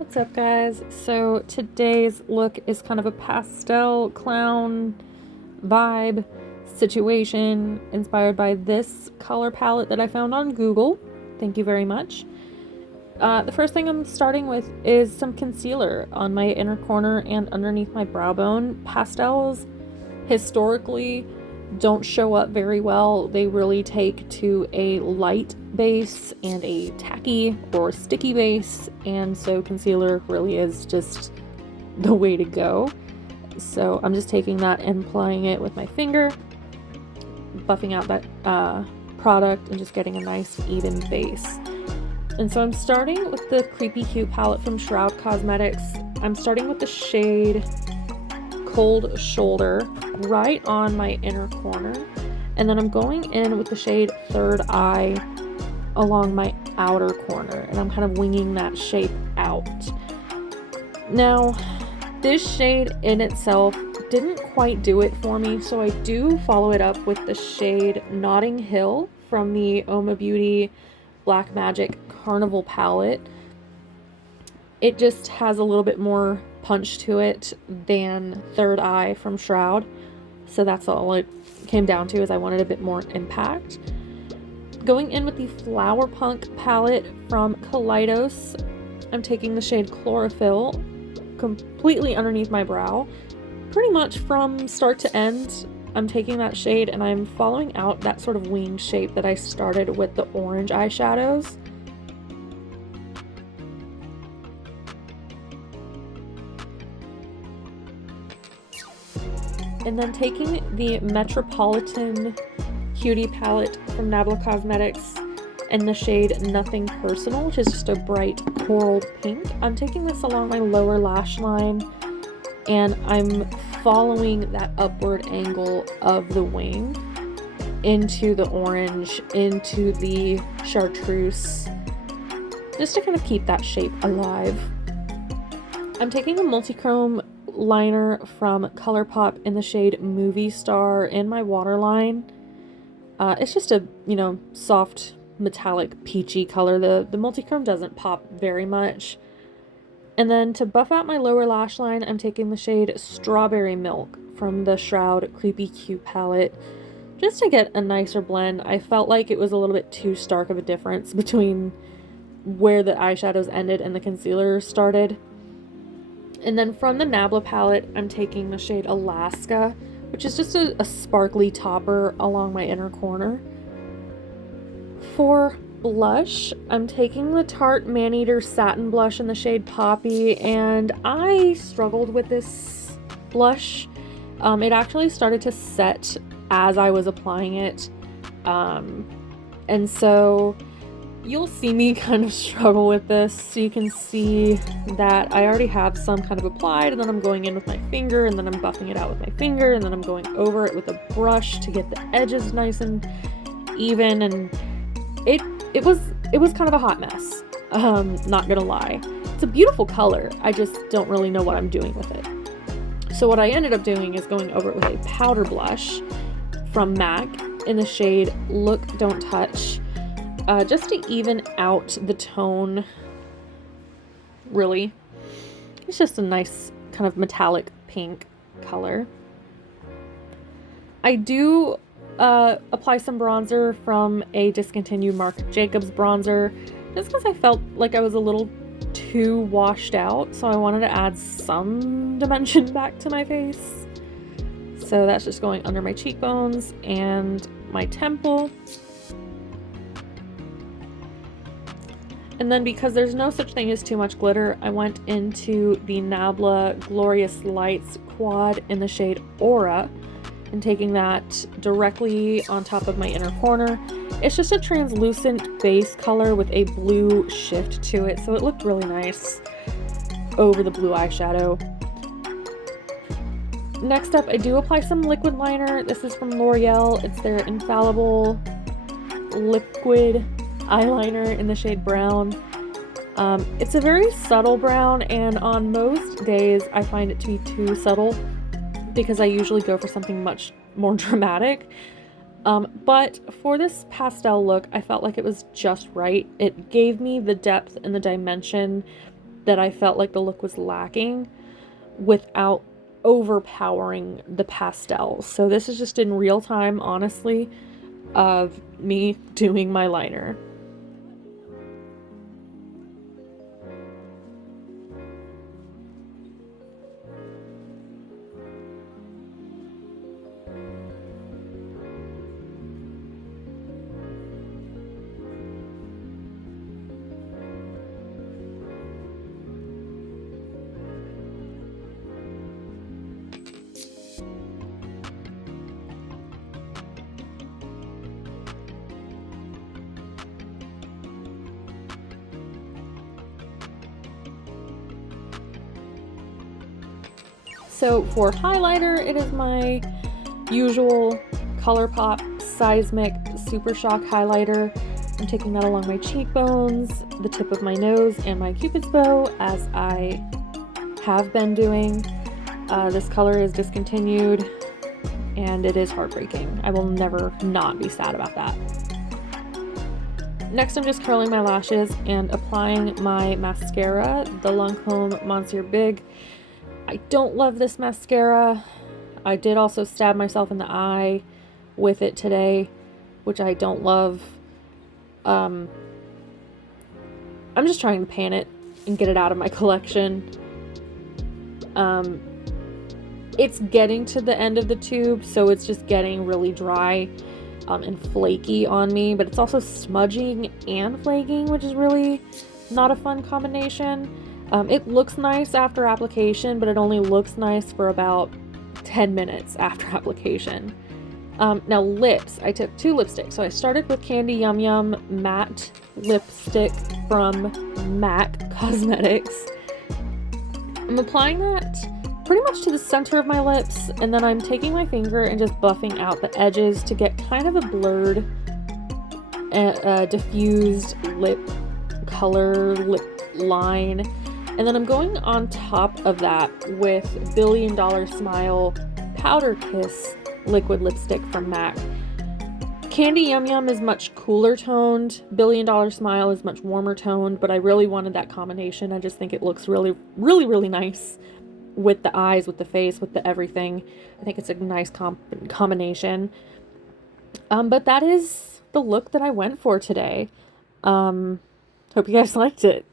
What's up, guys? So today's look is kind of a pastel clown vibe situation inspired by this color palette that I found on Google. Thank you very much. The first thing I'm starting with is some concealer on my inner corner and underneath my brow bone. Pastels historically don't show up very well. They really take to a light base and a tacky or sticky base, and so concealer really is just the way to go. So I'm just taking that and applying it with my finger, buffing out that product and just getting a nice even base. And so I'm starting with the Creepy Cute palette from Shroud Cosmetics. I'm starting with the shade Cold Shoulder right on my inner corner, and then I'm going in with the shade Third Eye along my outer corner, and I'm kind of winging that shape out. Now, this shade in itself didn't quite do it for me, so I do follow it up with the shade Notting Hill from the Uoma Beauty Black Magic Carnival palette. It just has a little bit more punch to it than Third Eye from Shroud, so that's all it came down to, is I wanted a bit more impact. Going in with the Flower Punk palette from Kaleidos, I'm taking the shade Chlorophyll completely underneath my brow, pretty much from start to end. I'm taking that shade and I'm following out that sort of wing shape that I started with the orange eyeshadows. And then taking the Metropolitan Cutie palette from Nabla Cosmetics and the shade Nothing Personal, which is just a bright coral pink. I'm taking this along my lower lash line and I'm following that upward angle of the wing into the orange, into the chartreuse, just to kind of keep that shape alive. I'm taking a multichrome liner from Colourpop in the shade Movie Star in my waterline. It's just a, soft metallic peachy color. The multichrome doesn't pop very much. And then to buff out my lower lash line, I'm taking the shade Strawberry Milk from the Shroud Creepy Cute palette, just to get a nicer blend. I felt like it was a little bit too stark of a difference between where the eyeshadows ended and the concealer started. And then from the Nabla palette, I'm taking the shade Alaska, which is just a sparkly topper along my inner corner. For blush, I'm taking the Tarte Maneater Satin Blush in the shade Poppy, and I struggled with this blush. It actually started to set as I was applying it, and so you'll see me kind of struggle with this. So you can see that I already have some kind of applied, and then I'm going in with my finger, and then I'm buffing it out with my finger, and then I'm going over it with a brush to get the edges nice and even, and it was kind of a hot mess. Not gonna lie. It's a beautiful color, I just don't really know what I'm doing with it. So what I ended up doing is going over it with a powder blush from MAC in the shade Look Don't Touch, just to even out the tone. Really, it's just a nice kind of metallic pink color. I do apply some bronzer from a discontinued Marc Jacobs bronzer, just because I felt like I was a little too washed out, so I wanted to add some dimension back to my face. So that's just going under my cheekbones and my temple. And then, because there's no such thing as too much glitter, I went into the Nabla Glorious Lights quad in the shade Aura and taking that directly on top of my inner corner. It's just a translucent base color with a blue shift to it, so it looked really nice over the blue eyeshadow. Next up, I do apply some liquid liner. This is from L'Oreal. It's their Infallible liquid eyeliner in the shade Brown. It's a very subtle brown, and on most days I find it to be too subtle because I usually go for something much more dramatic. But for this pastel look, I felt like it was just right. It gave me the depth and the dimension that I felt like the look was lacking without overpowering the pastel. So this is just in real time, honestly, of me doing my liner. So for highlighter, it is my usual ColourPop Seismic Super Shock highlighter. I'm taking that along my cheekbones, the tip of my nose, and my cupid's bow, as I have been doing. This color is discontinued, and it is heartbreaking. I will never not be sad about that. Next, I'm just curling my lashes and applying my mascara, the Lancome Monsieur Big. I don't love this mascara. I did also stab myself in the eye with it today, which I don't love. I'm just trying to pan it and get it out of my collection. It's getting to the end of the tube, so it's just getting really dry and flaky on me, but it's also smudging and flaking, which is really not a fun combination. It looks nice after application, but it only looks nice for about 10 minutes after application. Now lips, I took 2 lipsticks. So I started with Candy Yum Yum matte lipstick from MAC Cosmetics. I'm applying that pretty much to the center of my lips, and then I'm taking my finger and just buffing out the edges to get kind of a blurred, diffused lip color, lip line. And then I'm going on top of that with Billion Dollar Smile Powder Kiss liquid lipstick from MAC. Candy Yum Yum is much cooler toned. Billion Dollar Smile is much warmer toned, but I really wanted that combination. I just think it looks really, really, really nice with the eyes, with the face, with the everything. I think it's a nice combination. But that is the look that I went for today. Hope you guys liked it.